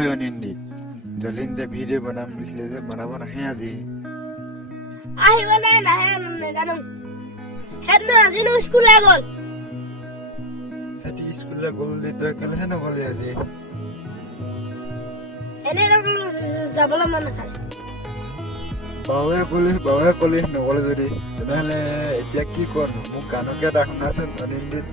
হয় অনিন্দিত জলিন্দে ভিডিঅ' বনাম বুলিছিলে যে বনাব নাহে আজি আহিব নাই নাহে নাজানো হেতনো আজিনো স্কুললৈ গ'ল সিহঁতি স্কুললৈ গ'ল যে তই কেলেহে নগলি আজি এনে যাবলৈ মন নাথাকে বাৱে কলি নগলে যদি তেনেহ'লে এতিয়া কি কৰনো মোক গানকে এটা শুনাচোন অনিন্দিত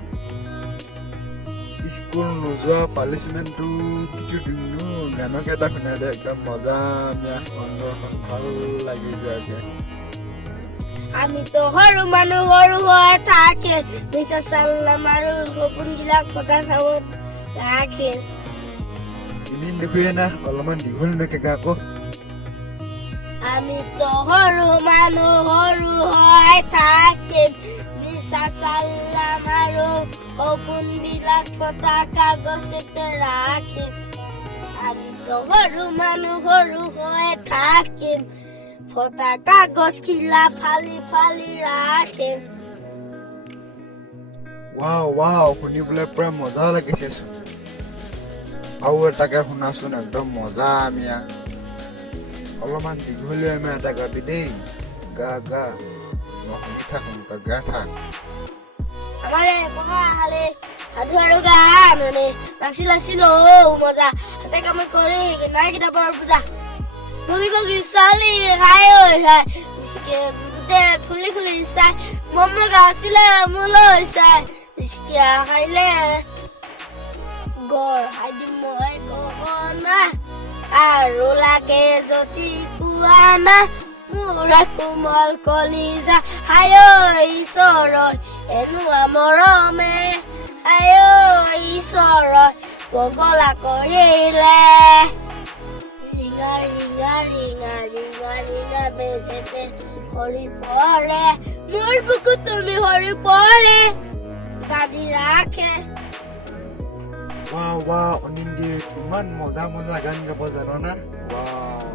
স্কুল নোযোৱা পানিচমেণ্টটো কিছু দিনো গানকে এটা শুনাই দে একদম মজা অন্তৰখন ভাল লাগি যায়গে আমিতো সৰু মানুহ সৰু হৈ থাকে নিচা চাল্লাম আৰু সপোনবিলাক ফটা চাবত ৰাখে ইমিন দেখুৱে না অলপমান দীঘল মেকেকা আকৌ আমিতো সৰু মানুহ সৰু হৈ থাকে নিচা চাল্লাম আৰু সপোনবিলাক ফটা কাগজতে ৰাখে আমিতো সৰু মানুহ সৰু হৈ থাকিম ফটা কাগজ খিলা ফালি ফালি ৰাখিম ৱাও শুনিবলৈ পুৰা মজা লাগিছেচোন আৰু এটাকে শুনাচোন একদম মজা আমিয়া অলপমান দীঘলীয়া আমি এটা গাবি দেই গা শুনি থাক গা থাক আমাৰে পঢ়া হালে সাধু আৰু গান মানে নাচিলো মজা হাতে কামে কৰি নাই কিতাপৰ পূজা বগী বগী ছোৱালী খাই বেছিকে গোটেই খুলি চাই মম লগা আছিলে মোলৈ চাই বেছিকে খাইলে গড় খাই দিম মই গহনা আৰু লাগে যদি কোৱানা মোৰ কোমল কলিজা হায় ঈশ্বৰ এনেকুৱা মৰমে হায় ঈশ্বৰ পগলা কৰিলে ৰিঙা ৰিঙা ৰিঙা ৰিঙা ৰিঙা বেগেতে সৰি পৰে মোৰ বুকুত তুমি সৰি পৰে বান্ধি ৰাখে ৱাও অনিন্দিত ইমান মজা গান গাব জানো না ৱাও